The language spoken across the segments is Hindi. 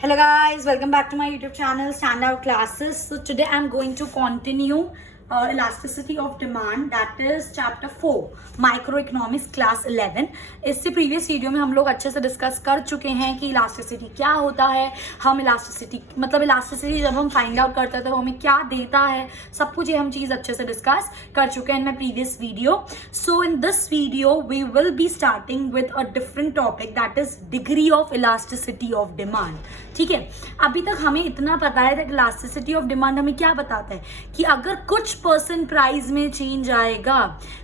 Hello guys, welcome back to my YouTube channel Standout Classes. So today I'm going to continue elasticity of demand, that is chapter 4 microeconomics class 11. इससे प्रीवियस वीडियो में हम लोग अच्छे से डिस्कस कर चुके हैं कि इलास्टिसिटी क्या होता है, हम इलास्टिसिटी जब हम फाइंड आउट करते हैं तो हमें क्या देता है, सब कुछ ये हम चीज़ अच्छे से डिस्कस कर चुके हैं in my previous video. So in this video we will be starting with a different topic, that is degree of elasticity of demand. ठीक है, अभी तक हमें इतना पता है कि इलास्टिसिटी ऑफ डिमांड हमें क्या बताता है कि अगर कुछ परसेंट प्राइस में चेंज आएगा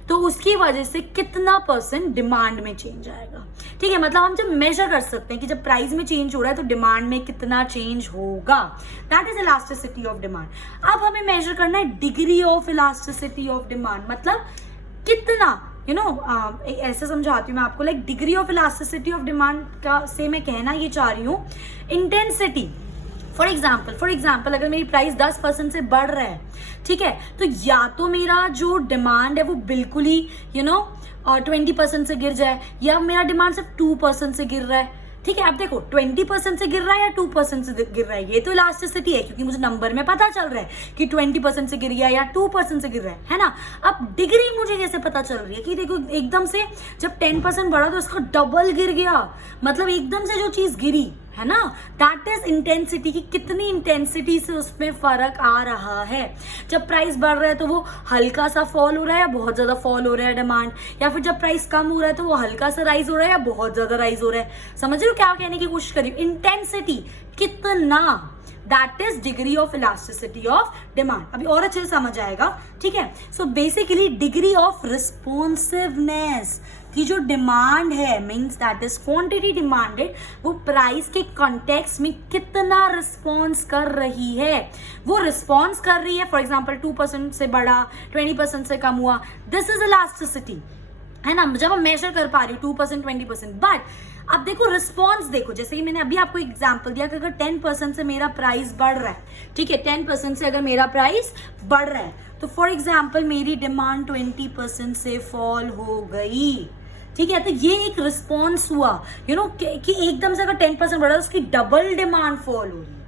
तो उसकी वजह से कितना परसेंट डिमांड में चेंज आएगा. ठीक है, मतलब हम जब मेजर कर सकते हैं कि जब प्राइस में चेंज हो रहा है तो डिमांड में कितना चेंज होगा, that is elasticity of demand. अब हमें मेजर करना है degree of elasticity of demand, मतलब कितना ऐसे समझाती हूँ मैं आपको, like degree of elasticity of demand का से मैं कहना ये चाह रही हूँ इंटेंसिटी. फॉर एग्जाम्पल अगर मेरी प्राइस 10% से बढ़ रहा है, ठीक है, तो या तो मेरा जो डिमांड है वो बिल्कुल ही 20% से गिर जाए, या मेरा डिमांड सिर्फ 2% से गिर रहा है. ठीक है, अब देखो 20% से गिर रहा है या 2% से गिर रहा है, ये तो इलास्टिसिटी है क्योंकि मुझे नंबर में पता चल रहा है कि 20% से गिर गया या 2% से गिर रहा है ना. अब डिग्री मुझे कैसे पता चल रही है कि देखो एकदम से जब 10% बढ़ा तो इसका डबल गिर गया, मतलब एकदम से जो चीज गिरी है ना, दैट इज इंटेंसिटी, कि कितनी इंटेंसिटी से उसमें फर्क आ रहा है. जब प्राइस बढ़ रहा है तो वो हल्का सा फॉल हो रहा है या बहुत ज्यादा फॉल हो रहा है डिमांड, या फिर जब प्राइस कम हो रहा है तो वो हल्का सा राइज हो रहा है या बहुत ज्यादा राइज हो रहा है. समझ रहे हो क्या कहने की कोशिश करी, इंटेंसिटी कितना, that is degree of elasticity of demand. अभी और अच्छे से समझ आएगा. ठीक है, so basically degree of responsiveness की जो डिमांड है, means that is quantity demanded, वो प्राइस के कॉन्टेक्स्ट में कितना रिस्पॉन्स कर रही है. वो रिस्पॉन्स कर रही है, फॉर एग्जाम्पल 2% से बढ़ा, 20% से कम हुआ, दिस इज इलास्टिसिटी, है ना, जब हम मेजर कर पा रही 2% 20%. बट अब देखो रिस्पॉन्स देखो, जैसे कि मैंने अभी आपको एग्जांपल दिया कि अगर 10% से मेरा प्राइस बढ़ रहा है, ठीक है, 10% से अगर मेरा प्राइस बढ़ रहा है तो फॉर एग्जांपल मेरी डिमांड 20% से फॉल हो गई. ठीक है, तो ये एक रिस्पॉन्स हुआ कि एकदम से अगर 10% बढ़ा तो उसकी डबल डिमांड फॉल हो रही है.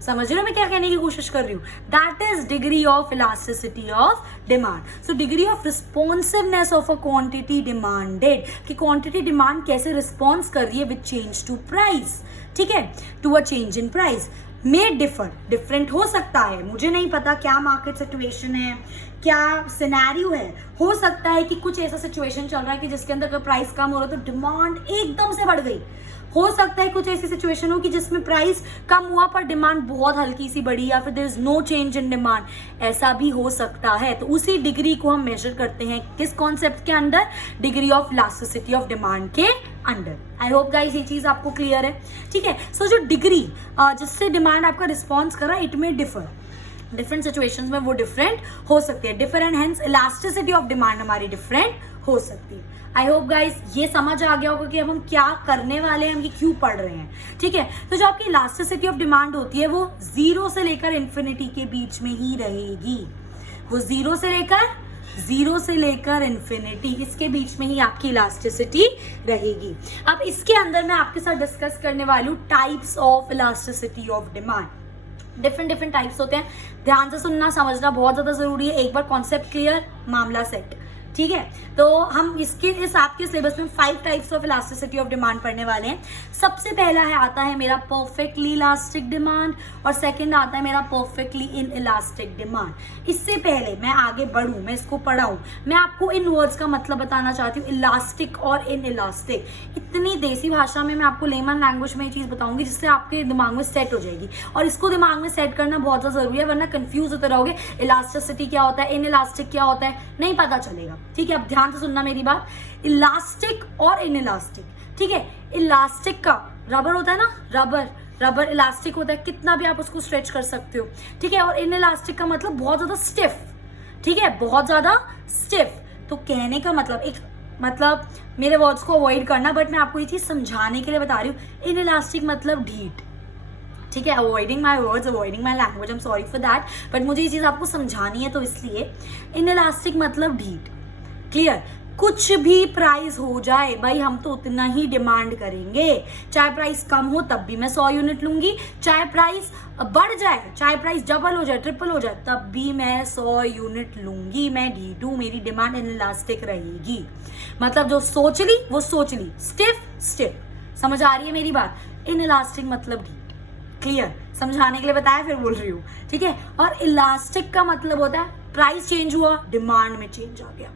समझ रहे हो मैं क्या कहने की कोशिश कर रही हूँ, that is degree of elasticity of demand. So degree of responsiveness of a quantity demanded, कि क्वांटिटी डिमांड कैसे रिस्पॉन्स कर रही है विद चेंज टू प्राइस. ठीक है, to a change in price may different हो सकता है, मुझे नहीं पता क्या मार्केट सिचुएशन है, क्या सिनेरियो है. हो सकता है कि कुछ ऐसा सिचुएशन चल रहा है कि जिसके अंदर अगर प्राइस कम हो रहा है तो डिमांड एकदम से बढ़ गई. हो सकता है कुछ ऐसी सिचुएशन हो कि जिसमें प्राइस कम हुआ पर डिमांड बहुत हल्की सी बढ़ी, या फिर there is no change in demand, ऐसा भी हो सकता है. तो उसी डिग्री को हम मेजर करते हैं किस कॉन्सेप्ट के अंदर, degree of elasticity of demand के अंडर. आई होप गाइस ये चीज आपको क्लियर है. ठीक है, सो जो डिग्री जिससे डिमांड आपका रिस्पॉन्स कर रहा है, इट में डिफरेंट सिचुएशंस में वो डिफरेंट हो सकती है, different, hence elasticity of demand हमारी डिफरेंट हो सकती है. आई होप गाइस ये समझ आ गया होगा कि अब हम क्या करने वाले हैं, हम ये क्यों पढ़ रहे हैं. ठीक है, तो जो आपकी इलास्टिसिटी ऑफ डिमांड होती है वो 0 से लेकर इन्फिनिटी के बीच में ही रहेगी. वो 0 से लेकर इन्फिनिटी, इसके बीच में ही आपकी इलास्टिसिटी रहेगी. अब इसके अंदर मैं आपके साथ डिस्कस करने वाली हूँ types of elasticity of demand. Different types होते हैं, ध्यान से सुनना समझना बहुत ज्यादा जरूरी है. एक बार कॉन्सेप्ट क्लियर, मामला सेट. ठीक है, तो हम इस आपके सिलेबस में 5 types of elasticity of demand पढ़ने वाले हैं. सबसे पहला आता है मेरा परफेक्टली इलास्टिक डिमांड, और सेकंड आता है मेरा परफेक्टली इन इलास्टिक डिमांड. इससे पहले मैं आगे बढ़ूं, मैं इसको पढ़ाऊं, मैं आपको इन वर्ड्स का मतलब बताना चाहती हूँ, इलास्टिक और इन इलास्टिक. इतनी देसी भाषा में मैं आपको लेमन लैंग्वेज में ये चीज बताऊंगी जिससे आपके दिमाग में सेट हो जाएगी, और इसको दिमाग में सेट करना बहुत ज्यादा जरूरी है, वरना कंफ्यूज होते रहोगे. इलास्टिसिटी क्या होता है, इन इलास्टिक क्या होता है, नहीं पता चलेगा. ठीक है, अब ध्यान से सुनना मेरी बात. इलास्टिक और इन इलास्टिक, ठीक है, इलास्टिक का रबर होता है ना, रबर इलास्टिक होता है, कितना भी आप उसको स्ट्रेच कर सकते हो. ठीक है, और इन इलास्टिक का मतलब बहुत ज्यादा स्टिफ. ठीक है, बहुत ज्यादा स्टिफ. तो कहने का मतलब मेरे वर्ड्स को अवॉइड करना, बट मैं आपको ये चीज समझाने के लिए बता रही हूँ. इन इलास्टिक मतलब ढीठ. ठीक है, avoiding my words, avoiding my language, I am sorry for that, but मुझे ये चीज आपको समझानी है तो इसलिए. इन इलास्टिक मतलब ढीठ. क्लियर, कुछ भी प्राइस हो जाए भाई, हम तो उतना ही डिमांड करेंगे। चाहे प्राइस कम हो तब भी मैं 100 यूनिट लूंगी, चाहे प्राइस बढ़ जाए, चाहे प्राइस डबल हो जाए, ट्रिपल हो जाए, तब भी मैं 100 यूनिट लूंगी। मैं D2, मेरी डिमांड इनइलास्टिक रहेगी। मतलब जो सोच ली वो सोच ली, स्टिफ स्टिफ। समझ आ रही है मेरी बात? इनइलास्टिक मतलब ढीठ। क्लियर? समझाने के लिए बताया, फिर बोल रही हूँ, ठीक है। और इलास्टिक का मतलब होता है प्राइस चेंज हुआ, डिमांड में चेंज आ गया।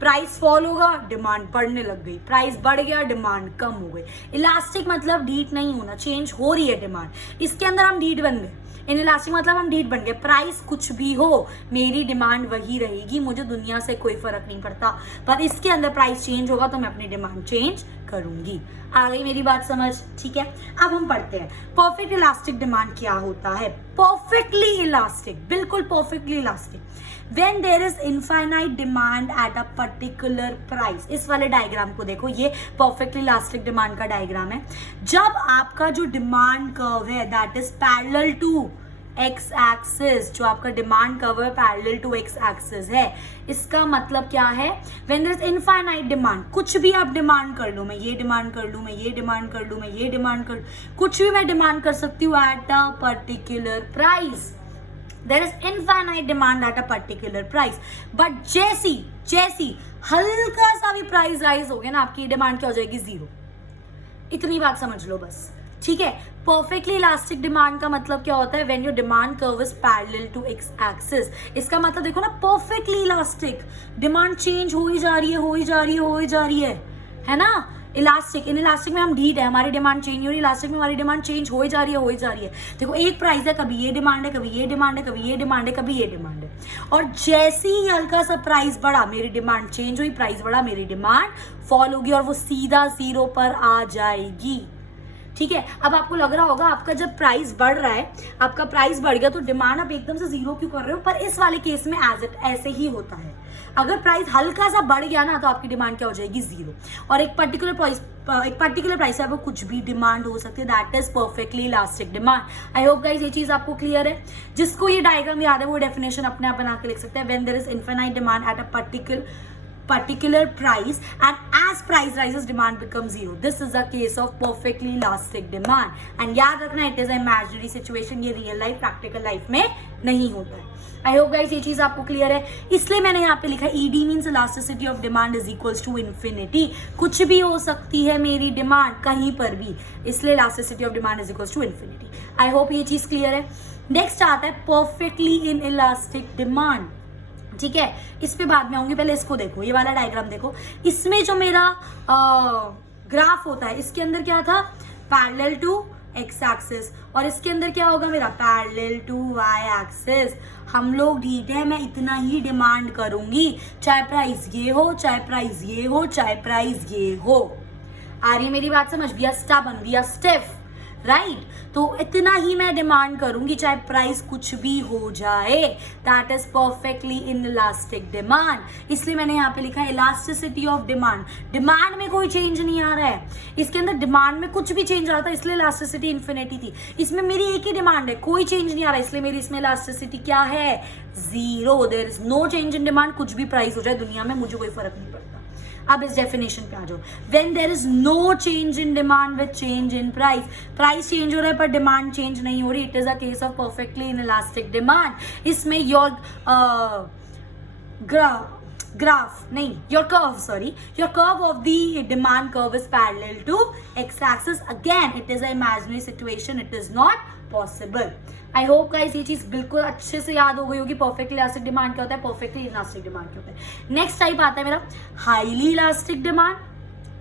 प्राइस फॉल होगा, डिमांड बढ़ने लग गई। प्राइस बढ़ गया, डिमांड कम हो गई। इलास्टिक मतलब ढीठ नहीं होना, चेंज हो रही है डिमांड, इसके अंदर हम ढीठ बन गए। इनइलास्टिक मतलब हम ढीठ बन गए। प्राइस कुछ भी हो, मेरी डिमांड वही रहेगी, मुझे दुनिया से कोई फर्क नहीं पड़ता, पर इसके अंदर प्राइस चेंज होगा तो मैं अपनी डिमांड चेंज करूंगी। आ गई मेरी बात समझ? ठीक है, अब हम पढ़ते हैं परफेक्ट इलास्टिक डिमांड क्या होता है। परफेक्टली इलास्टिक, बिल्कुल perfectly elastic, when there is infinite demand at a particular price। इस वाले डायग्राम को देखो, ये परफेक्टली इलास्टिक डिमांड का डायग्राम है। जब आपका जो डिमांड कर्व है that is parallel to X axis, जो आपका डिमांड कर्व है पैरेलल टू एक्स एक्सिस है, इसका मतलब क्या है? When there is infinite demand, कुछ भी आप डिमांड कर लो, मैं ये डिमांड कर लूँ, मैं ये डिमांड कर लूँ, मैं ये डिमांड कर, कुछ भी मैं डिमांड कर सकती हूँ at a particular price. There is infinite demand at a particular price, but जैसी हल्का सा भी प्राइस राइज हो गया ना, आपकी डिमांड क्या हो जाएगी? 0। इतनी बात समझ लो बस, ठीक है। परफेक्टली इलास्टिक डिमांड का मतलब क्या होता है? When your demand curve is parallel to X axis. इसका मतलब देखो ना, परफेक्टली इलास्टिक, डिमांड चेंज हो ही जा रही है, हो ही जा रही है, हो ही जा रही है ना। इलास्टिक, इन इलास्टिक में हम ढीठ है, हमारी डिमांड चेंज हो रही है, इलास्टिक में हमारी डिमांड चेंज हो ही जा रही है, हो ही जा रही है। देखो एक प्राइस है, कभी ये डिमांड है, कभी ये डिमांड है, कभी ये डिमांड है, कभी ये डिमांड है, और जैसे ही हल्का सा प्राइस बढ़ा, मेरी डिमांड चेंज हुई, प्राइस बढ़ा, मेरी डिमांड फॉल होगी और वो सीधा 0 पर आ जाएगी। ठीक है, अब आपको लग रहा होगा आपका जब प्राइस बढ़ रहा है, आपका प्राइस बढ़ गया तो डिमांड आप एकदम से 0 क्यों कर रहे हो? पर इस वाले केस में एज इट ऐसे ही होता है। अगर प्राइस हल्का सा बढ़ गया ना तो आपकी डिमांड क्या हो जाएगी? 0। और एक पर्टिकुलर प्राइस है वो कुछ भी डिमांड हो सकती है, that is perfectly elastic demand. I hope guys ये चीज आपको क्लियर है। जिसको ये डायग्राम याद है वो डेफिनेशन अपने आप बना के लिख सकते हैं। When there is infinite demand at a particular price and as price rises demand becomes 0, this is a case of perfectly elastic demand। and याद रखना it is an imaginary situation, ये real life practical life में नहीं होता है। आई होप गाइस ये चीज आपको क्लियर है, इसलिए मैंने यहाँ पे लिखा ED means elasticity of demand is equals to infinity. कुछ भी हो सकती है मेरी डिमांड कहीं पर भी, इसलिए elasticity of demand is equals to infinity. I hope ये चीज क्लियर है। नेक्स्ट आता है परफेक्टली इन इलास्टिक डिमांड। ठीक है, इस पे बाद में आऊंगी, पहले इसको देखो, ये वाला डायग्राम देखो। इसमें जो मेरा ग्राफ होता है, इसके अंदर क्या था? पैरेलल टू एक्स एक्सिस, और इसके अंदर क्या होगा मेरा? Parallel to Y axis. हम लोग ढीठ है, मैं इतना ही डिमांड करूंगी, चाहे प्राइस ये हो, चाहे प्राइस ये हो, चाहे प्राइस ये हो। आ रही है मेरी बात समझ? We are stubborn, we are stiff, right? तो इतना ही मैं डिमांड करूंगी चाहे प्राइस कुछ भी हो जाए, that is perfectly inelastic demand. इसलिए मैंने यहाँ पे लिखा है इलास्टिसिटी ऑफ डिमांड। डिमांड में कोई चेंज नहीं आ रहा है, इसके अंदर डिमांड में कुछ भी चेंज आ रहा था, इसलिए इलास्टिसिटी इन्फिनिटी थी। इसमें मेरी एक ही डिमांड है, कोई चेंज नहीं आ रहा, इसलिए मेरी इसमें इलास्टिसिटी क्या है? 0। There is no change in demand, कुछ भी प्राइस हो जाए दुनिया में मुझे कोई फर्क नहीं पड़ता। अब इस डेफिनेशन पे आ जाओ। When there is no change in demand with change in price, price change हो रहा है पर डिमांड चेंज नहीं हो रही, it is a case of perfectly inelastic demand. इसमें your your curve of the demand curve is parallel to x-axis. Again, it is an imaginary situation, it is not possible. I hope guys ये चीज बिल्कुल अच्छे से याद हो गई होगी। परफेक्टली इलास्टिक डिमांड क्या होता है, परफेक्टली इलास्टिक डिमांड क्या होता है। नेक्स्ट टाइप आता है मेरा हाईली इलास्टिक डिमांड,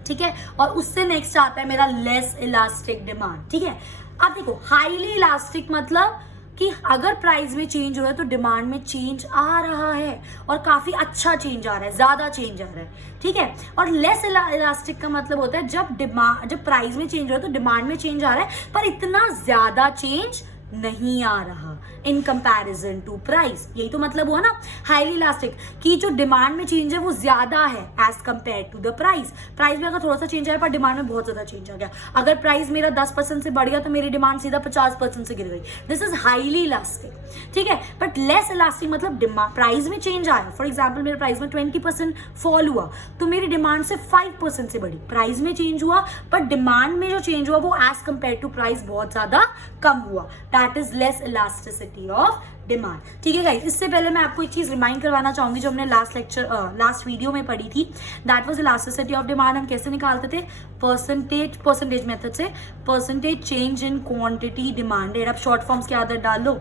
ठीक है, और उससे नेक्स्ट आता है मेरा लेस इलास्टिक डिमांड। ठीक है, अब देखो हाईली इलास्टिक मतलब कि अगर प्राइस में चेंज हो रहा है तो डिमांड में चेंज आ रहा है, और काफी अच्छा चेंज आ रहा है, ज्यादा चेंज आ रहा है। ठीक है, और लेस इलास्टिक का मतलब होता है जब प्राइस में चेंज हो रहा है तो डिमांड में चेंज आ रहा है पर इतना ज्यादा चेंज नहीं आ रहा इन कंपैरिजन टू प्राइस। यही तो मतलब हुआ ना हाईली इलास्टिक, कि जो डिमांड में चेंज है वो ज्यादा है as compare to the price. Price में अगर थोड़ा सा चेंज आया पर डिमांड में बहुत ज्यादा चेंज आ गया। अगर प्राइस मेरा 10% से बढ़ गया तो मेरी डिमांड सीधा 50% से गिर गई। दिस इज हाईली इलास्टिक, ठीक है। बट लेस इलास्टिक मतलब प्राइस में चेंज आया, फॉर एग्जाम्पल मेरे प्राइस में 20% फॉल हुआ तो मेरी डिमांड से 5% से बढ़ी। प्राइस में चेंज हुआ बट डिमांड में जो चेंज हुआ वो एज कंपेयर टू प्राइस बहुत ज्यादा कम हुआ। That is less elasticity of demand, ठीक है गाइस। इससे पहले मैं आपको एक चीज रिमाइंड करवाना चाहूंगी जो हमने लास्ट वीडियो में पढ़ी थी। That was elasticity of demand. हम कैसे निकालते थे? परसेंटेज मेथड से। Percentage change in quantity demanded, अब शॉर्ट फॉर्म्स की आदत डाल लो,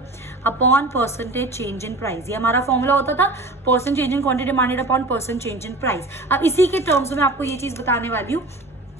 upon percentage change in price. ये हमारा फॉर्मूला होता था, percent change in quantity demanded upon percent change in price. अब इसी के टर्म्स में आपको ये चीज बताने वाली हूँ।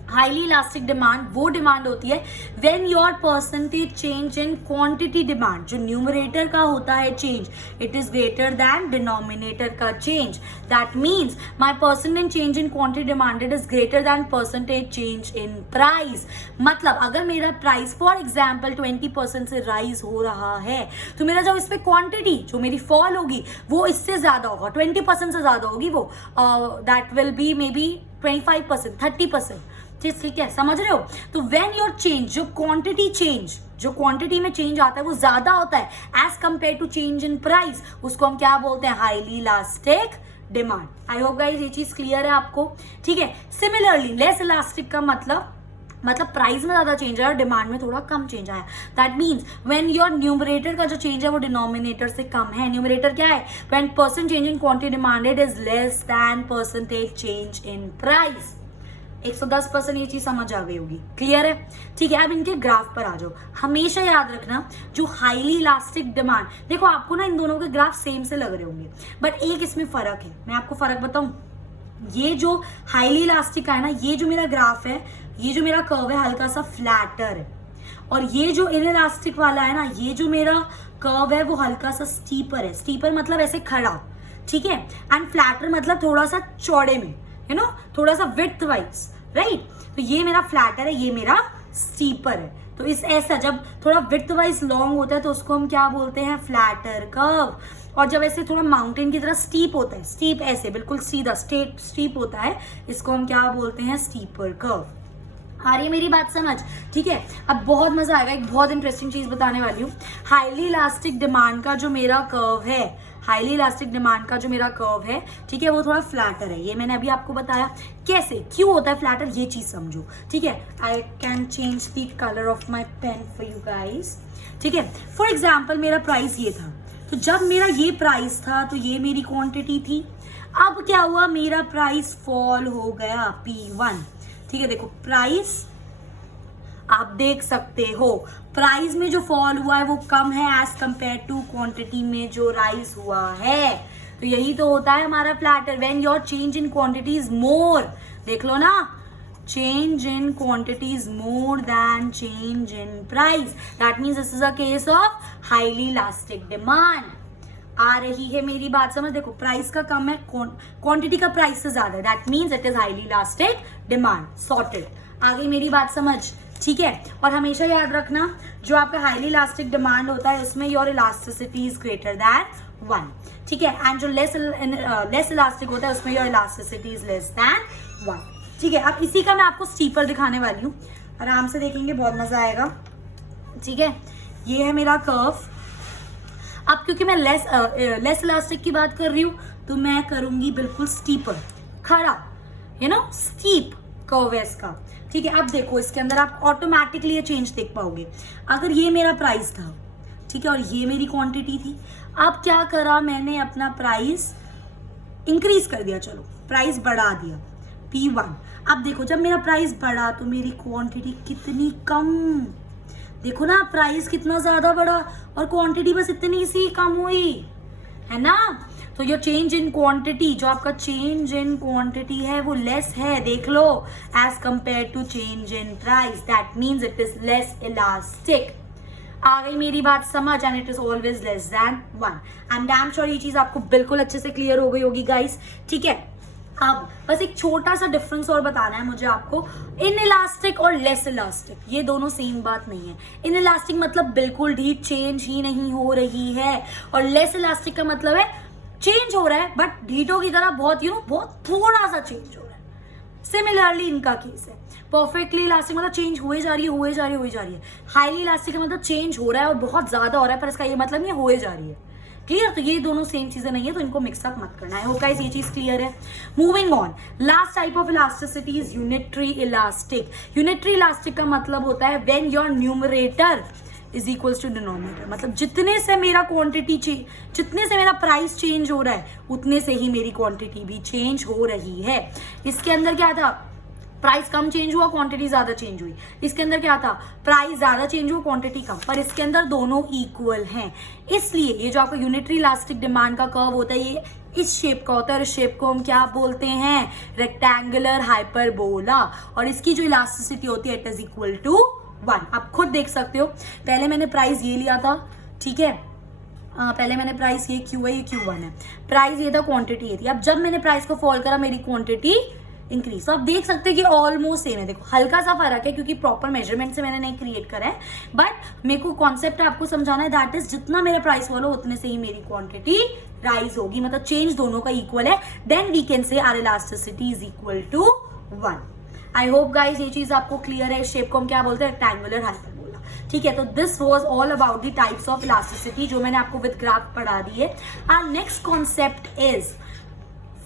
हाईली इलास्टिक डिमांड वो डिमांड होती है when your percentage change in quantity demand, जो न्यूमरेटर का होता है change, it is greater than denominator का change. That means my percentage change in quantity demanded is greater than percentage change in price. मतलब अगर मेरा प्राइस फॉर एग्जाम्पल 20% से राइज हो रहा है तो मेरा जब इस पे क्वांटिटी जो मेरी फॉल होगी वो इससे ज्यादा होगा, 20% से ज्यादा होगी वो, that will be maybe 25%, 30%, ठीक है, समझ रहे हो? तो व्हेन योर चेंज, जो क्वांटिटी में चेंज आता है वो ज्यादा होता है as compare to change in price, उसको हम क्या बोलते हैं? Highly elastic demand. I hope guys ये चीज क्लियर है आपको, ठीक है। सिमिलरली लेस इलास्टिक का मतलब प्राइस में ज्यादा चेंज आया और डिमांड में थोड़ा कम चेंज आया। That means when your numerator का जो चेंज है वो डिनोमिनेटर से कम है। न्यूमरेटर क्या है? When percent change in quantity demanded is less than percentage change in price. 110% ये चीज समझ आ गई होगी, क्लियर है? ठीक है। अब इनके ग्राफ पर आ जाओ। हमेशा याद रखना जो हाईली इलास्टिक डिमांड, देखो आपको ना इन दोनों के ग्राफ सेम से लग रहे होंगे बट एक इसमें फर्क है। मैं आपको फर्क बताऊं, ये जो हाईली इलास्टिक है ना, ये जो मेरा ग्राफ है, ये जो मेरा कर्व है हल्का सा फ्लैटर है, और ये जो इनइलास्टिक वाला है ना, ये जो मेरा कर्व है वो हल्का सा स्टीपर है। स्टीपर मतलब ऐसे खड़ा, ठीक है, एंड फ्लैटर मतलब थोड़ा सा चौड़े में, यू नो, थोड़ा सा विड्थ वाइज, राइट। तो ये मेरा फ्लैटर है, ये मेरा स्टीपर है। तो इस ऐसा जब थोड़ा विड्थ वाइज लॉन्ग होता है तो उसको हम क्या बोलते हैं? Flatter curve. और जब ऐसे थोड़ा माउंटेन की तरह स्टीप होता है, स्टीप ऐसे बिल्कुल सीधा स्टीप होता है, इसको हम क्या बोलते हैं? Steeper curve. आ रही है मेरी बात समझ? ठीक है। अब बहुत मजा आएगा, एक बहुत इंटरेस्टिंग चीज बताने वाली हूँ। हाईली इलास्टिक डिमांड का जो मेरा कर्व है, हाईली इलास्टिक डिमांड का जो मेरा कर्व है, ठीक है, वो थोड़ा फ्लैटर है। ये मैंने अभी आपको बताया कैसे, क्यों होता है फ्लैटर, ये चीज समझो, ठीक है। I can change the colour of my pen for you guys, ठीक है। फॉर एग्जाम्पल मेरा प्राइस ये था, तो जब मेरा ये प्राइस था तो ये मेरी क्वांटिटी थी। अब क्या हुआ? मेरा प्राइस फॉल हो गया P1, ठीक है। देखो प्राइस आप देख सकते हो, प्राइस में जो फॉल हुआ है वो कम है एज कंपेयर टू क्वांटिटी में जो राइज हुआ है। तो यही तो होता है हमारा flatter. When your change in quantity is more, देख लो ना, change in quantity is more than change in price, that means this is a case of highly elastic demand. आ रही है मेरी बात समझ? देखो प्राइस का कम है, क्वांटिटी का प्राइस से ज्यादा है, that means it is highly elastic demand. Sorted. आ गई मेरी बात समझ? ठीक है। और हमेशा याद रखना जो आपका हाईली इलास्टिक डिमांड होता है उसमें your elasticity is greater then 1, ठीक है। एंड जो लेस इलास्टिक होता है उसमें your elasticity is less than 1, ठीक है। अब इसी का मैं आपको स्टीपर दिखाने वाली हूँ, आराम से देखेंगे, बहुत मजा आएगा, ठीक है। ये है मेरा कर्व। अब क्योंकि मैं लेस इलास्टिक की बात कर रही हूँ तो मैं करूंगी बिल्कुल स्टीपर, खड़ा, यू नो, स्टीप कर्व है इसका, ठीक है। अब देखो इसके अंदर आप ऑटोमेटिकली ये चेंज देख पाओगे। अगर ये मेरा प्राइस था, ठीक है, और ये मेरी क्वांटिटी थी, अब क्या करा मैंने? अपना प्राइस इंक्रीज कर दिया, चलो प्राइस बढ़ा दिया P1। अब देखो जब मेरा प्राइस बढ़ा तो मेरी क्वांटिटी कितनी कम, देखो ना, प्राइस कितना ज्यादा बढ़ा और क्वांटिटी बस इतनी सी कम हुई, है ना। तो योर चेंज इन क्वांटिटी, जो आपका चेंज इन क्वांटिटी है वो लेस है, देख लो, as compare to change in price, that means it is less elastic. आ गई मेरी बात समझ? And it is always less than 1। I am damn sure ये चीज आपको बिल्कुल अच्छे से क्लियर हो गई होगी गाइस, ठीक है। अब बस एक छोटा सा डिफरेंस और बताना है मुझे आपको, इन इलास्टिक और लेस इलास्टिक ये दोनों सेम बात नहीं है। इन इलास्टिक मतलब बिल्कुल ढीठ चेंज ही नहीं हो रही है, और लेस इलास्टिक का मतलब है चेंज हो रहा है बट ढीठों की तरह बहुत बहुत थोड़ा सा चेंज हो रहा है। सिमिलरली इनका केस है। परफेक्टली इलास्टिक मतलब चेंज हुए जा रही है। हाईली इलास्टिक का मतलब चेंज हो रहा है और बहुत ज्यादा हो रहा है, पर इसका ये मतलब नहीं हुए जा रही है। क्लियर? तो ये दोनों सेम चीजें नहीं है, तो इनको मिक्सअप मत करना है। होप गाइस ये चीज क्लियर है। Moving on, last type of elasticity is unitary elastic. Unitary elastic का मतलब होता है when your numerator is equals to denominator, मतलब जितने से मेरा प्राइस चेंज हो रहा है उतने से ही मेरी क्वांटिटी भी चेंज हो रही है। इसके अंदर क्या था, प्राइस कम चेंज हुआ, क्वांटिटी ज्यादा चेंज हुई। इसके अंदर क्या था, प्राइस ज्यादा चेंज हुआ, क्वांटिटी कम, पर इसके अंदर दोनों इक्वल हैं। इसलिए ये जो आपका यूनिटरी इलास्टिक डिमांड का कर्व होता है ये इस शेप का होता है, और इस शेप को हम क्या बोलते हैं, रेक्टेंगुलर हाइपरबोला, और इसकी जो इलास्टिसिटी होती है इट इज इक्वल टू 1। आप खुद देख सकते हो, पहले मैंने प्राइस ये लिया था, ठीक है, पहले मैंने प्राइस ये Q है, ये Q1 है, प्राइस ये था, क्वांटिटी ये थी। अब जब मैंने प्राइस को फॉल करा मेरी क्वांटिटी इंक्रीज। तो आप देख सकते हैं कि ऑलमोस्ट सेम है। देखो हल्का सा फर्क है क्योंकि प्रॉपर मेजरमेंट से मैंने नहीं क्रिएट करा है, बट मेरे को कॉन्सेप्ट आपको समझाना है, दैट इज जितना मेरा प्राइस फॉल हो उतने से ही मेरी क्वांटिटी राइज होगी, मतलब चेंज दोनों का इक्वल है। Then we can say are elasticity is equal to 1। I hope guys ये चीज आपको क्लियर है। इस शेप को हम क्या बोलते हैं, रेक्टेंगुलर हाइपरबोला, ठीक है। तो this was all about the types of elasticity जो मैंने आपको विद ग्राफ पढ़ा दी है। Our next concept is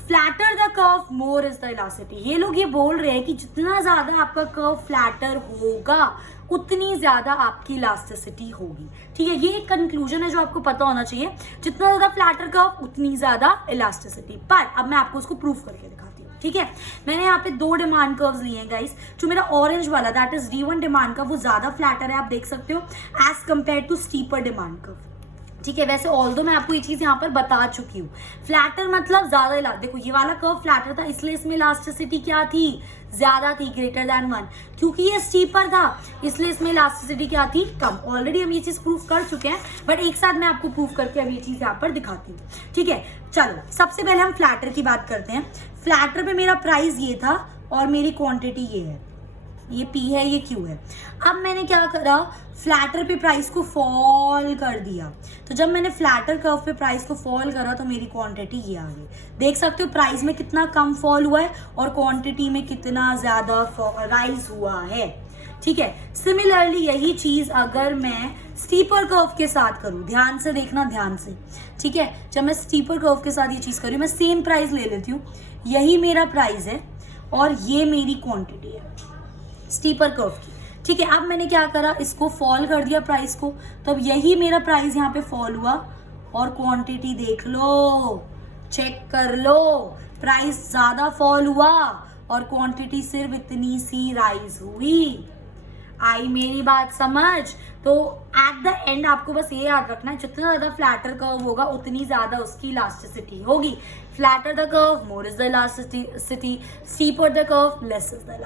flatter the curve more is the elasticity. ये लोग ये बोल रहे हैं कि जितना ज्यादा आपका कर्व फ्लैटर होगा उतनी ज्यादा आपकी इलास्टिसिटी होगी, ठीक है। ये एक कंक्लूजन है जो आपको पता होना चाहिए, जितना ज्यादा फ्लैटर कर्व उतनी ज्यादा इलास्टिसिटी। पर अब मैं आपको उसको प्रूफ करके दिखाती हूँ, ठीक है। मैंने यहाँ पे 2 डिमांड कर्व्स लिए हैं गाइस। जो मेरा ऑरेंज वाला that is D1 demand curve वो ज्यादा फ्लैटर है, आप देख सकते हो, as compare to steeper demand curve, ठीक है। वैसे ऑल्दो मैं आपको ये चीज यहाँ पर बता चुकी हूँ, फ्लैटर मतलब ज्यादा देखो ये वाला कर्व फ्लैटर था इसलिए इसमें इलास्टिसिटी क्या थी, ज्यादा थी, ग्रेटर देन 1। क्योंकि ये स्टीपर था इसलिए इसमें इलास्टिसिटी क्या थी, कम। ऑलरेडी हम ये चीज प्रूफ कर चुके हैं, बट एक साथ मैं आपको प्रूफ करके अब ये चीज यहाँ पर दिखाती हूँ, ठीक है। चलो सबसे पहले हम फ्लैटर की बात करते हैं। फ्लैटर पे मेरा प्राइस ये था और मेरी क्वांटिटी ये है, ये P है, ये Q है। अब मैंने क्या करा, फ्लैटर पे प्राइस को फॉल कर दिया। तो जब मैंने फ्लैटर कर्व पे प्राइस को फॉल करा तो मेरी क्वांटिटी ये आ गई। देख सकते हो प्राइस में कितना कम फॉल हुआ है और क्वांटिटी में कितना ज्यादा राइज हुआ है, ठीक है। सिमिलरली यही चीज अगर मैं स्टीपर कर्व के साथ करूं, ध्यान से देखना, ध्यान से, ठीक है। जब मैं स्टीपर कर्व के साथ ये चीज करूं, मैं सेम प्राइस ले लेती हूँ, यही मेरा प्राइस है और ये मेरी क्वांटिटी है स्टीपर कर्व की, ठीक है। अब मैंने क्या करा, इसको फॉल कर दिया प्राइस को, तो अब यही मेरा प्राइस यहाँ पे फॉल हुआ और क्वांटिटी देख लो, चेक कर लो, प्राइस ज्यादा फॉल हुआ और क्वांटिटी सिर्फ इतनी सी राइज हुई। आई मेरी बात समझ? तो एट द एंड आपको बस ये याद रखना है, जितना ज्यादा फ्लैटर कर्व होगा उतनी ज्यादा उसकी इलास्टिसिटी होगी। Flatter the curve more is the elasticity, steeper the curve less is the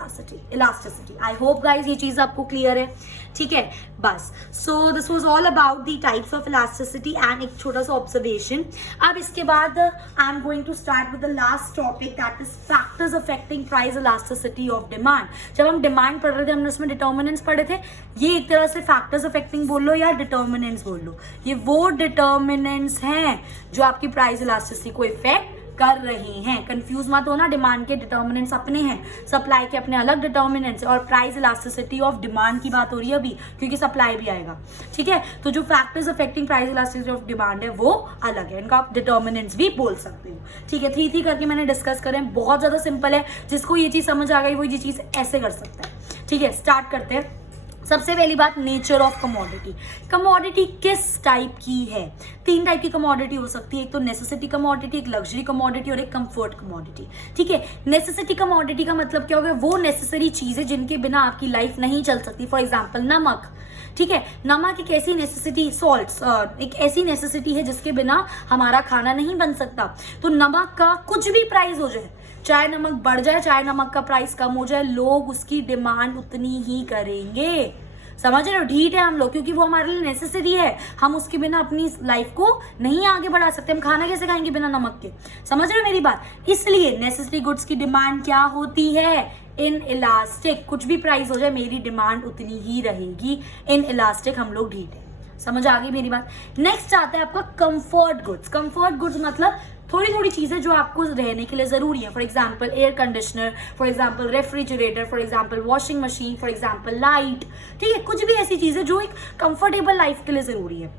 elasticity. I hope guys ये चीज आपको क्लियर है, ठीक है। बस so this was all about the types of elasticity and एक छोटा सा ऑब्जर्वेशन। अब इसके बाद I am going to start with the last topic that is factors affecting price elasticity of demand. जब हम डिमांड पढ़ रहे थे हमने उसमें डिटर्मिनेंट्स पढ़े थे, ये एक तरह से फैक्टर्स अफेक्टिंग बोल लो या डिटर्मिनेंट्स बोल लो, ये वो डिटर्मिनेंट्स हैं जो आपकी प्राइस इलास्टिसिटी को इफेक्ट कर रही हैं। कंफ्यूज मत होना, डिमांड के डिटर्मिनेंट्स अपने हैं, सप्लाई के अपने अलग डिटर्मिनेंट्स, और प्राइस इलास्टिसिटी ऑफ डिमांड की बात हो रही है अभी क्योंकि सप्लाई भी आएगा, ठीक है। तो जो factors affecting price elasticity of demand है वो अलग है, इनका आप डिटर्मिनेंट्स भी बोल सकते हो, ठीक है। 3 करके मैंने डिस्कस करें, बहुत ज्यादा सिंपल है, जिसको ये चीज समझ आ गई वो ये चीज ऐसे कर सकता है, ठीक है। स्टार्ट करते हैं। सबसे पहली बात, नेचर ऑफ कमोडिटी। कमोडिटी किस टाइप की है? 3 टाइप की कमोडिटी हो सकती है, एक तो नेसेसिटी कमोडिटी, एक लग्जरी कमोडिटी और एक कंफर्ट कमोडिटी, ठीक है। नेसेसिटी कमोडिटी का मतलब क्या होगा, वो नेसेसरी चीजें जिनके बिना आपकी लाइफ नहीं चल सकती। फॉर एग्जाम्पल नमक, ठीक है। नमक एक ऐसी नेसेसिटी, सॉल्ट्स एक ऐसी नेसेसिटी है जिसके बिना हमारा खाना नहीं बन सकता। तो नमक का कुछ भी प्राइस हो जाए, चाहे नमक बढ़ जाए चाहे नमक का प्राइस कम हो जाए, लोग उसकी डिमांड उतनी ही करेंगे। समझ रहे हो, ढीठ है हम लोग, क्योंकि वो हमारे लिए नेसेसरी है, हम उसके बिना अपनी लाइफ को नहीं आगे बढ़ा सकते, हम खाना कैसे खाएंगे बिना नमक के, समझ रहे हो मेरी बात। इसलिए नेसेसरी गुड्स की डिमांड क्या होती है, इन इलास्टिक, कुछ भी प्राइस हो जाए मेरी डिमांड उतनी ही रहेगी, इन इलास्टिक हम लोग ढीठ है, समझ आ गई मेरी बात। नेक्स्ट आता है आपका कंफर्ट गुड्स। कंफर्ट गुड्स मतलब थोड़ी थोड़ी चीजें जो आपको रहने के लिए जरूरी है, for example air conditioner, for example refrigerator, for example washing machine, for example light, ठीक है, कुछ भी ऐसी चीजें जो एक कंफर्टेबल लाइफ के लिए जरूरी है,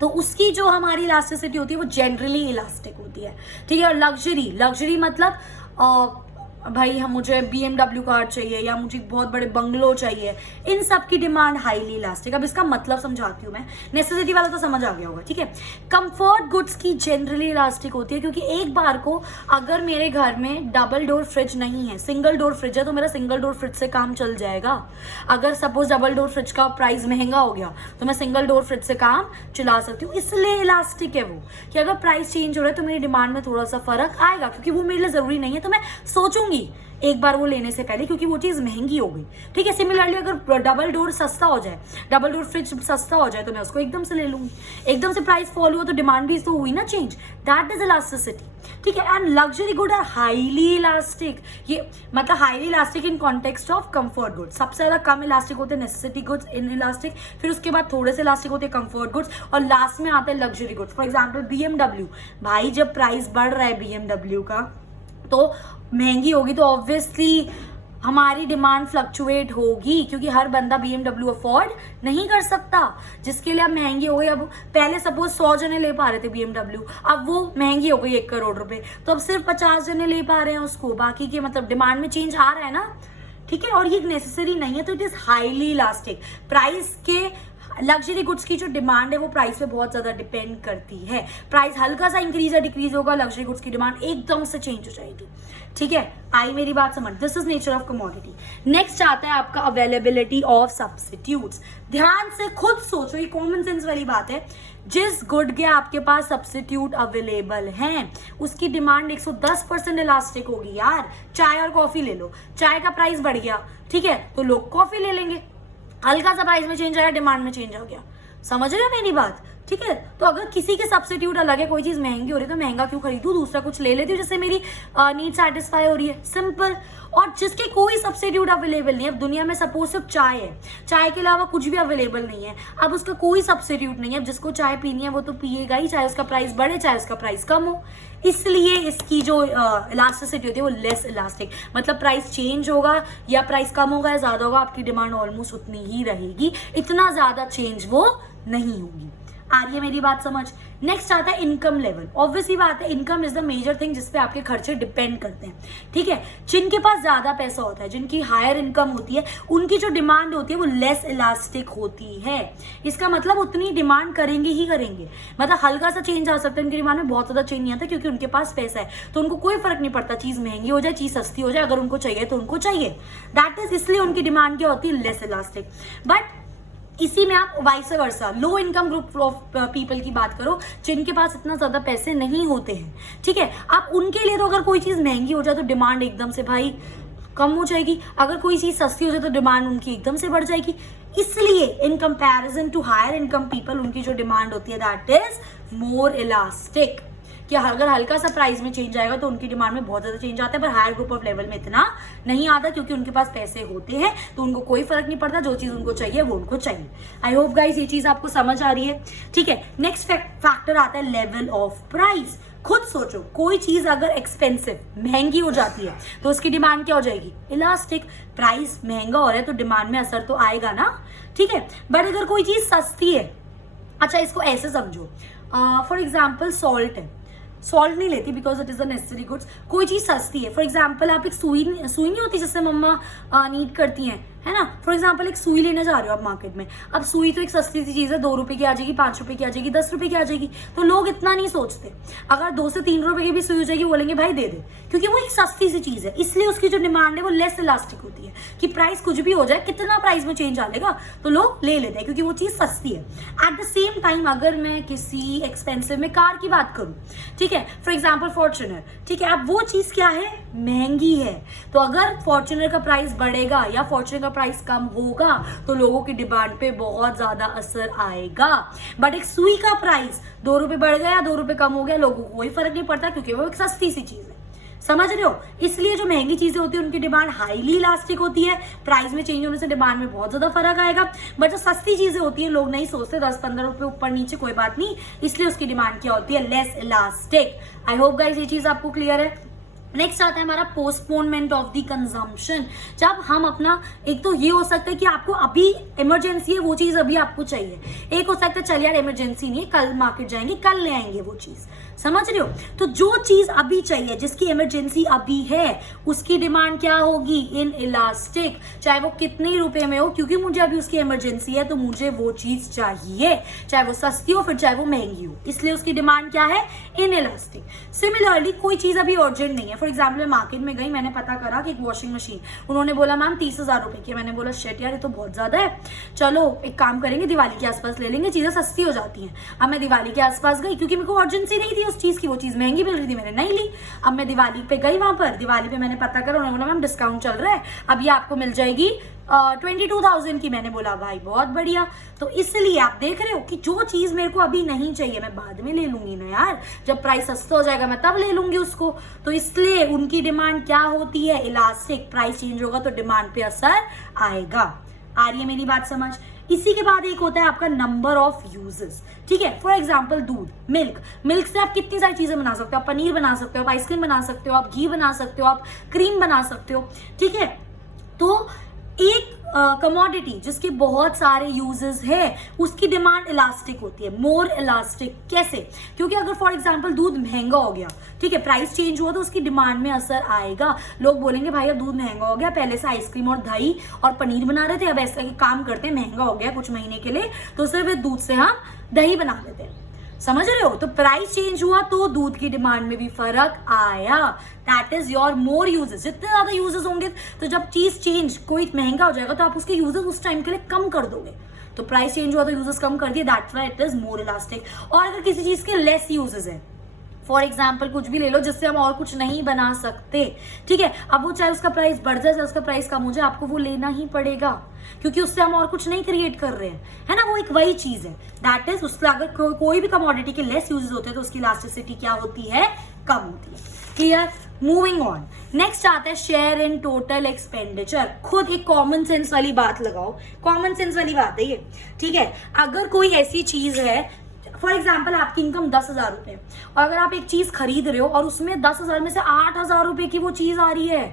तो उसकी जो हमारी इलास्टिसिटी होती है वो जनरली इलास्टिक होती है, ठीक है। और लग्जरी, लग्जरी मतलब भाई हम मुझे BMW कार चाहिए या मुझे बहुत बड़े बंगलो चाहिए, इन सब की डिमांड हाईली इलास्टिक। अब इसका मतलब समझाती हूँ मैं, नेसेसिटी वाला तो समझ आ गया होगा, ठीक है। कंफर्ट गुड्स की जनरली इलास्टिक होती है, क्योंकि एक बार को अगर मेरे घर में डबल डोर फ्रिज नहीं है, सिंगल डोर फ्रिज है, तो मेरा सिंगल डोर फ्रिज से काम चल जाएगा। अगर सपोज डबल डोर फ्रिज का प्राइस महंगा हो गया तो मैं सिंगल डोर फ्रिज से काम चला सकती हूँ, इसलिए इलास्टिक है वो, कि अगर प्राइस चेंज हो रहा है तो मेरी डिमांड में थोड़ा सा फर्क आएगा, क्योंकि वो मेरे लिए जरूरी नहीं है, तो मैं सोचूंगी एक बार वो लेने से पहले, क्योंकि वो चीज महंगी हो गई, ठीक है। सिमिलरली अगर डबल डोर सस्ता हो जाए, डबल डोर फ्रिज सस्ता हो जाए, तो मैं उसको एकदम से ले लूंगी, एकदम से प्राइस फॉल हुआ तो डिमांड भी तो हुई ना चेंज, दैट इज इलास्टिसिटी, ठीक है। And luxury good are highly elastic, ये मतलब highly elastic in context of comfort goods. सबसे ज्यादा कम इलास्टिक होते हैं नेसेसिटी गुड्स, इन इलास्टिक, फिर उसके बाद थोड़े से इलास्टिक होते हैं कंफर्ट गुड्स, और लास्ट में आते हैं luxury goods. For example BMW, भाई जब प्राइस बढ़ रहा है BMW का तो महंगी होगी तो ऑब्वियसली हमारी डिमांड फ्लक्चुएट होगी, क्योंकि हर बंदा BMW अफोर्ड नहीं कर सकता, जिसके लिए अब महंगी हो गई। अब पहले सपोज 100 जने ले पा रहे थे BMW, अब वो महंगी हो गई 1 करोड़ रुपए, तो अब सिर्फ 50 जने ले पा रहे हैं उसको, बाकी के मतलब डिमांड में चेंज आ रहा है ना, ठीक है। और ये नेसेसरी नहीं है, तो it is highly elastic. Price के लग्जरी गुड्स की जो डिमांड है वो प्राइस पे बहुत ज्यादा डिपेंड करती है, प्राइस हल्का सा इंक्रीज या डिक्रीज होगा, लग्जरी गुड्स की डिमांड एकदम से चेंज हो जाएगी, ठीक है। आई मेरी बात समझ, this is nature of commodity. Next आता है आपका अवेलेबिलिटी ऑफ सब्स्टिट्यूट्स। ध्यान से खुद सोचो, ये कॉमन सेंस वाली बात है, जिस गुड के आपके पास सब्स्टिट्यूट अवेलेबल हैं उसकी डिमांड 110% इलास्टिक होगी यार। चाय और कॉफी ले लो, चाय का प्राइस बढ़ गया, ठीक है, तो लोग कॉफी ले लेंगे, हल्का सा प्राइस में चेंज आया, डिमांड में चेंज हो गया, समझ रहे हो मेरी बात, ठीक है। तो अगर किसी के सब्स्टिट्यूट अलग है, कोई चीज महंगी हो रही है तो महंगा क्यों खरीदूं, दूसरा कुछ ले लेती हूँ जिससे मेरी नीड सेटिस्फाई हो रही है, सिंपल। और जिसके कोई सब्स्टिट्यूट अवेलेबल नहीं है, अब दुनिया में सपोज सिर्फ चाय है, चाय के अलावा कुछ भी अवेलेबल नहीं है, अब उसका कोई सब्स्टिट्यूट नहीं है, अब जिसको चाय पीनी है वो तो पिएगा ही, चाहे उसका प्राइस बढ़े चाहे उसका प्राइस कम हो। इसलिए इसकी जो इलास्टिसिटी होती है वो लेस इलास्टिक, मतलब प्राइस चेंज होगा या प्राइस कम होगा या ज्यादा होगा, आपकी डिमांड ऑलमोस्ट उतनी ही रहेगी, इतना ज्यादा चेंज वो नहीं होगी। आ रही है मेरी बात समझ। नेक्स्ट आता है इनकम लेवल। ऑब्वियसली बात है, income is the major thing जिसपे आपके खर्चे डिपेंड करते हैं, ठीक है। जिनके पास ज्यादा पैसा होता है, जिनकी हायर इनकम होती है, उनकी जो डिमांड होती है वो लेस इलास्टिक होती है। इसका मतलब उतनी डिमांड करेंगे ही करेंगे, मतलब हल्का सा चेंज आ सकता है, उनकी डिमांड में बहुत ज्यादा चेंज नहीं आता, क्योंकि उनके पास पैसा है, तो उनको कोई फर्क नहीं पड़ता चीज महंगी हो जाए चीज सस्ती हो जाए, अगर उनको चाहिए तो उनको चाहिए, दैट इज, इसलिए उनकी डिमांड क्या होती है, लेस इलास्टिक। बट इसी में आप vice versa low income group of people की बात करो, जिनके पास इतना ज्यादा पैसे नहीं होते हैं, ठीक है, आप उनके लिए तो अगर कोई चीज महंगी हो जाए तो डिमांड एकदम से भाई कम हो जाएगी, अगर कोई चीज सस्ती हो जाए तो डिमांड उनकी एकदम से बढ़ जाएगी। इसलिए in comparison to higher income people उनकी जो डिमांड होती है दैट इज मोर इलास्टिक, कि अगर हल्का सा प्राइस में चेंज आएगा तो उनकी डिमांड में बहुत ज्यादा चेंज आता है, पर हायर ग्रुप ऑफ लेवल में इतना नहीं आता, क्योंकि उनके पास पैसे होते हैं तो उनको कोई फर्क नहीं पड़ता, जो चीज उनको चाहिए वो उनको चाहिए। आई होप गाइस ये चीज आपको समझ आ रही है, ठीक है। नेक्स्ट फैक्टर आता है लेवल ऑफ प्राइस। खुद सोचो, कोई चीज अगर एक्सपेंसिव महंगी हो जाती है तो उसकी डिमांड क्या हो जाएगी, इलास्टिक। प्राइस महंगा हो रहा है तो डिमांड में असर तो आएगा ना, ठीक है। बट अगर कोई चीज सस्ती है, अच्छा इसको ऐसे समझो, फॉर एग्जाम्पल सॉल्ट है, सॉल्ट नहीं लेती because it is a necessary goods, कोई चीज सस्ती है, फॉर एग्जाम्पल आप एक सुई नहीं होती जिससे मम्मा नीड करती हैं, है ना, फॉर एग्जाम्पल एक सुई लेने जा रहे हो आप मार्केट में, अब सुई तो एक सस्ती सी चीज है, 2 रुपए की आ जाएगी, 5 रुपए की आ जाएगी, 10 रुपए की आ जाएगी, तो लोग इतना नहीं सोचते। अगर 2 से 3 रुपए की भी सुई हो जाएगी बोलेंगे भाई दे दे, क्योंकि वो एक सस्ती सी चीज है, इसलिए उसकी जो डिमांड है वो लेस इलास्टिक होती है, कि प्राइस कुछ भी हो जाए, कितना प्राइस में चेंज आ लेगा तो लोग ले लेते हैं, क्योंकि वो चीज सस्ती है। एट द सेम टाइम अगर मैं किसी एक्सपेंसिव में कार की बात करूं, ठीक है, फॉर एग्जाम्पल फॉर्च्यूनर, ठीक है, अब वो चीज क्या है, महंगी है, तो अगर फॉर्च्यूनर का प्राइस बढ़ेगा या फॉर्च्यूनर का प्राइस कम होगा तो लोगों की डिमांड पे बहुत ज्यादा असर आएगा। बट एक सुई का प्राइस 2 रुपए बढ़ गया, 2 रुपए कम हो गया, लोगों को कोई फर्क नहीं पड़ता क्योंकि वो एक सस्ती सी चीज है। समझ रहे हो? इसलिए जो महंगी चीजें होती है उनकी डिमांड हाईली इलास्टिक होती है, प्राइस में चेंज होने से डिमांड में बहुत ज्यादा फर्क आएगा। बट जो सस्ती चीजें होती है लोग नहीं सोचते, 10-15 रुपए ऊपर नीचे कोई बात नहीं, इसलिए उसकी डिमांड क्या होती है, लेस इलास्टिक। आई होप गाइस ये चीज आपको क्लियर है। नेक्स्ट आता है हमारा पोस्टपोनमेंट ऑफ द कंजम्पशन। जब हम अपना, एक तो ये हो सकता है कि आपको अभी इमरजेंसी है, वो चीज अभी आपको चाहिए। एक हो सकता है चल यार इमरजेंसी नहीं है, कल मार्केट जाएंगे कल ले आएंगे वो चीज, समझ रहे हो? तो जो चीज अभी चाहिए, जिसकी इमरजेंसी अभी है, उसकी डिमांड क्या होगी, इन इलास्टिक, चाहे वो कितने रुपए में हो, क्योंकि मुझे अभी उसकी इमरजेंसी है तो मुझे वो चीज चाहिए, चाहे वो सस्ती हो फिर चाहे वो महंगी हो, इसलिए उसकी डिमांड क्या है, इन इलास्टिक। सिमिलरली कोई चीज अभी अर्जेंट नहीं है, फॉर एग्जाम्पल मैं मार्केट में गई, मैंने पता करा कि एक वॉशिंग मशीन, उन्होंने बोला मैम 30,000 रुपए की, मैंने बोला शेट यार ये तो बहुत ज्यादा है, चलो एक काम करेंगे दिवाली के आसपास ले लेंगे, चीजें सस्ती हो जाती हैं। अब मैं दिवाली के आसपास गई क्योंकि मेरे को अर्जेंसी नहीं थी उस चीज की, वो चीज महंगी मिल रही थी, मैंने नहीं ली। अब मैं दिवाली पे गई, वहां पर दिवाली पे मैंने पता करा, उन्होंने बोला मैम डिस्काउंट चल रहा है, अब ये आपको मिल जाएगी 22,000 की। मैंने बोला भाई बहुत बढ़िया। तो इसलिए आप देख रहे हो कि जो चीज मेरे को अभी नहीं चाहिए मैं बाद में ले लूंगी ना यार, जब प्राइस सस्ता हो जाएगा मैं तब ले लूंगी उसको। तो इसलिए उनकी डिमांड क्या होती है, इलास्टिक। प्राइस चेंज होगा तो डिमांड पे असर आएगा। आ रही है मेरी बात समझ? इसी के बाद एक होता है आपका नंबर ऑफ यूजेस, ठीक है। फॉर एग्जाम्पल दूध, मिल्क से आप कितनी सारी चीजें बना सकते हो, आप पनीर बना सकते हो, आप आइसक्रीम बना सकते हो, आप घी बना सकते हो, आप क्रीम बना सकते हो, ठीक है। तो एक कमोडिटी जिसके बहुत सारे यूजेस है, उसकी डिमांड इलास्टिक होती है, मोर इलास्टिक। कैसे? क्योंकि अगर फॉर एग्जांपल दूध महंगा हो गया, ठीक है, प्राइस चेंज हुआ तो उसकी डिमांड में असर आएगा। लोग बोलेंगे भाई अब दूध महंगा हो गया, पहले से आइसक्रीम और दही और पनीर बना रहे थे, अब ऐसा काम करते हैं, महंगा हो गया कुछ महीने के लिए तो सिर्फ दूध से हम दही बना देते हैं। समझ रहे हो? तो प्राइस चेंज हुआ तो दूध की डिमांड में भी फर्क आया। That is your more uses. जितने ज्यादा यूजेस होंगे तो जब चीज चेंज, कोई महंगा हो जाएगा तो आप उसके यूजेस उस टाइम के लिए कम कर दोगे। तो प्राइस चेंज हुआ तो यूजेस कम कर दिए, that's why it is more elastic. और अगर किसी चीज के लेस यूजेस है, फॉर एग्जाम्पल कुछ भी ले लो जिससे हम और कुछ नहीं बना सकते, ठीक है, अब वो चाहे उसका प्राइस बढ़ जाए चाहे उसका प्राइस कम हो जाए, आपको वो लेना ही पड़ेगा क्योंकि उससे हम और कुछ नहीं क्रिएट कर रहे हैं, है ना। वो एक वही चीज है, दैट इज उसका अगर कोई भी कमोडिटी के लेस यूजेस होते हैं तो उसकी इलास्टिसिटी क्या होती है, कम होती है। क्लियर? मूविंग ऑन, नेक्स्ट आता है शेयर इन टोटल एक्सपेंडिचर। खुद एक कॉमन सेंस वाली बात लगाओ, कॉमन सेंस वाली बात है ये, ठीक है। अगर कोई ऐसी चीज है, फॉर एग्जाम्पल आपकी इनकम 10,000 रुपए और अगर आप एक चीज खरीद रहे हो और उसमें 10,000 में से 8,000 रुपए की वो चीज आ रही है,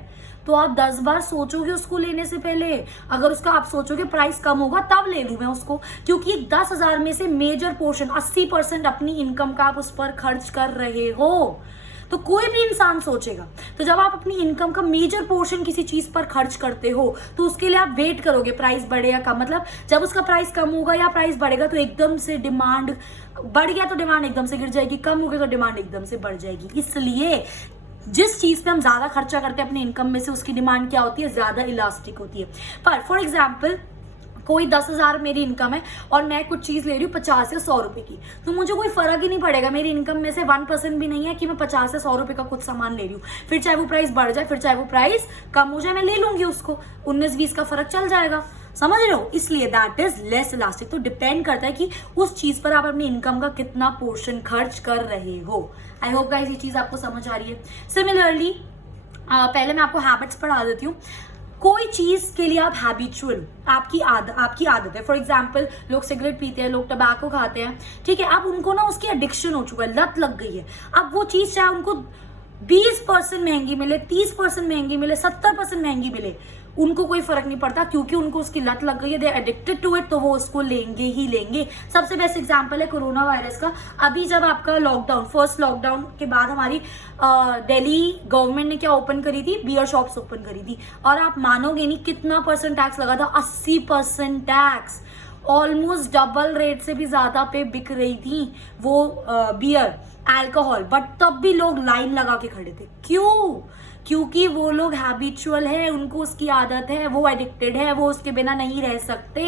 तो आप 10 बार सोचोगे उसको लेने से पहले। अगर उसका आप सोचोगे प्राइस कम होगा तब ले लूं मैं उसको, क्योंकि 10,000 में से मेजर पोर्शन 80% अपनी इनकम का आप उस पर खर्च कर रहे हो। तो कोई भी इंसान सोचेगा, तो जब आप अपनी इनकम का मेजर पोर्शन किसी चीज पर खर्च करते हो तो उसके लिए आप वेट करोगे प्राइस बढ़े या कम। मतलब जब उसका प्राइस कम होगा या प्राइस बढ़ेगा तो एकदम से डिमांड बढ़ गया तो डिमांड एकदम से गिर जाएगी, कम हो गया तो डिमांड एकदम से बढ़ जाएगी। इसलिए जिस चीज पे हम ज्यादा खर्चा करते हैं अपने इनकम में से, उसकी डिमांड क्या होती है, ज्यादा इलास्टिक होती है। पर फॉर एग्जाम्पल कोई 10,000 मेरी इनकम है और मैं कुछ चीज ले रही हूँ 50 या 100 रुपए की, तो मुझे कोई फर्क ही नहीं पड़ेगा। मेरी इनकम में से 1% भी नहीं है कि मैं 50 या 100 रुपए का कुछ सामान ले रही हूँ, फिर चाहे वो प्राइस बढ़ जाए फिर चाहे वो प्राइस कम हो जाए, मैं ले लूंगी उसको, 19-20 का फर्क चल जाएगा। समझ रहे हो? इसलिए दैट इज लेस इलास्टिक। तो डिपेंड करता है कि उस चीज पर आप अपनी इनकम का कितना पोर्शन खर्च कर रहे हो। आई होप गाइस ये चीज आपको समझ आ रही है। सिमिलरली पहले मैं आपको हैबिट्स पढ़ा देती हूँ। कोई चीज के लिए आप हैबिचुअल, आपकी आदत है। फॉर एग्जाम्पल लोग सिगरेट पीते हैं, लोग टबैको खाते हैं, ठीक है, अब उनको ना उसकी एडिक्शन हो चुका है, लत लग गई है। अब वो चीज चाहे उनको 20% महंगी मिले, 30% महंगी मिले, 70% महंगी मिले, उनको कोई फर्क नहीं पड़ता क्योंकि उनको उसकी लत लग गई है, they are addicted to it, तो वो उसको लेंगे ही लेंगे। सबसे बेस्ट एग्जांपल है कोरोना वायरस का। अभी जब आपका लॉकडाउन, फर्स्ट लॉकडाउन के बाद हमारी दिल्ली गवर्नमेंट ने क्या ओपन करी थी, बियर शॉप्स ओपन करी थी, और आप मानोगे नहीं कितना % टैक्स लगा था, 80% टैक्स। ऑलमोस्ट डबल रेट से भी ज्यादा पे बिक रही थी वो बियर, अल्कोहल, बट तब भी लोग लाइन लगा के खड़े थे। क्यों? क्योंकि वो लोग हैबिचुअल है, उनको उसकी आदत है, वो एडिक्टेड है, वो उसके बिना नहीं रह सकते।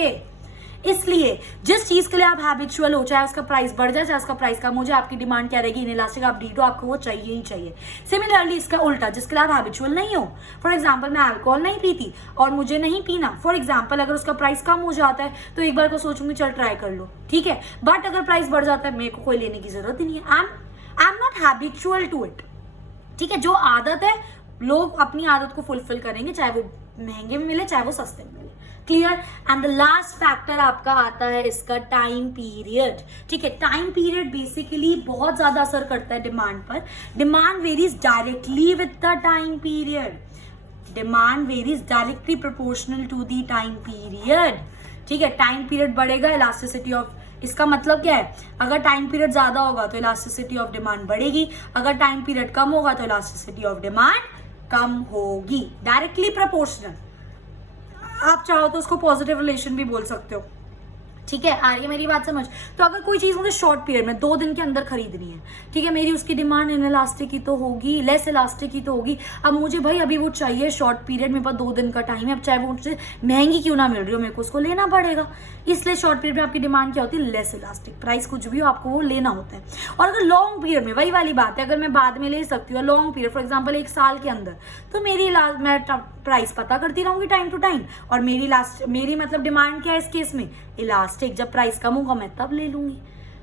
इसलिए जिस चीज के लिए आप हैबिचुअल हो, चाहे उसका प्राइस बढ़ जाए चाहे उसका प्राइस कम हो जाए, आपकी डिमांड क्या रहेगी, इनइलास्टिक आप डी, तो आपको वो चाहिए ही चाहिए। सिमिलरली इसका उल्टा, जिसके लिए आप हैबिचुअल नहीं हो, फॉर एग्जाम्पल मैं अल्कोहल नहीं पीती और मुझे नहीं पीना, फॉर एग्जाम्पल अगर उसका प्राइस कम हो जाता है तो एक बार को सोचूंगी चल ट्राई कर लो, ठीक है। बट अगर प्राइस बढ़ जाता है मेरे को कोई लेने की जरूरत ही नहीं है, I am not habitual to it, ठीक है। जो आदत है लोग अपनी आदत को फुलफिल करेंगे, चाहे वो महंगे में मिले चाहे वो सस्ते में मिले, clear. And the last factor आपका आता है इसका टाइम पीरियड, ठीक है। टाइम पीरियड बेसिकली बहुत ज्यादा असर करता है डिमांड पर। Demand varies directly with the time period, demand varies directly proportional to the time period, ठीक है। टाइम पीरियड बढ़ेगा, इलास्टिसिटी ऑफ, इसका मतलब क्या है, अगर टाइम पीरियड ज्यादा होगा तो इलास्टिसिटी ऑफ डिमांड बढ़ेगी, अगर टाइम पीरियड कम होगा तो इलास्टिसिटी ऑफ डिमांड कम होगी, डायरेक्टली प्रोपोर्शनल। आप चाहो तो उसको पॉजिटिव रिलेशन भी बोल सकते हो, ठीक है। आ रही है मेरी बात समझ। तो अगर कोई चीज मुझे शॉर्ट पीरियड में 2 दिन के अंदर खरीदनी है, ठीक है, मेरी उसकी डिमांड इनइलास्टिक की तो होगी, लेस इलास्टिक की तो होगी। अब मुझे भाई अभी वो चाहिए शॉर्ट पीरियड, मेरे पास 2 दिन का टाइम है, अब चाहे वो मुझसे महंगी क्यों ना मिल रही हो, मेरे को उसको लेना पड़ेगा। इसलिए शॉर्ट पीरियड में आपकी डिमांड क्या होती है, लेस इलास्टिक, प्राइस कुछ भी हो आपको वो लेना होता है। और अगर लॉन्ग पीरियड में, वही वाली बात है, अगर मैं बाद में ले सकती हूँ, लॉन्ग पीरियड फॉर एग्जाम्पल 1 साल के अंदर, तो मैं प्राइस पता करती रहूंगी टाइम टू टाइम, और मेरी मतलब डिमांड क्या है इस केस में, इलास्टिक। जब प्राइस कम होगा मैं तब ले लूंगी,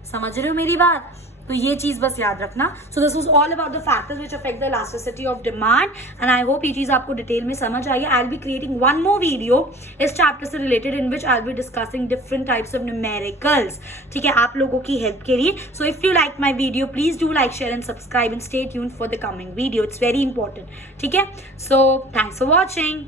समझ रहे हो मेरी बात। तो ये चीज बस याद रखना। सो this was all about the factors which affect the elasticity of demand, and I hope ये चीज आपको डिटेल में समझ आई है। I will be creating one more video इस चैप्टर से related, in which I will be discussing different types of numericals, ठीक है, आप लोगों की हेल्प के लिए। So if you like my video please do like, share and subscribe, and stay tuned for the coming video, it's very important, ठीक है। So thanks for watching.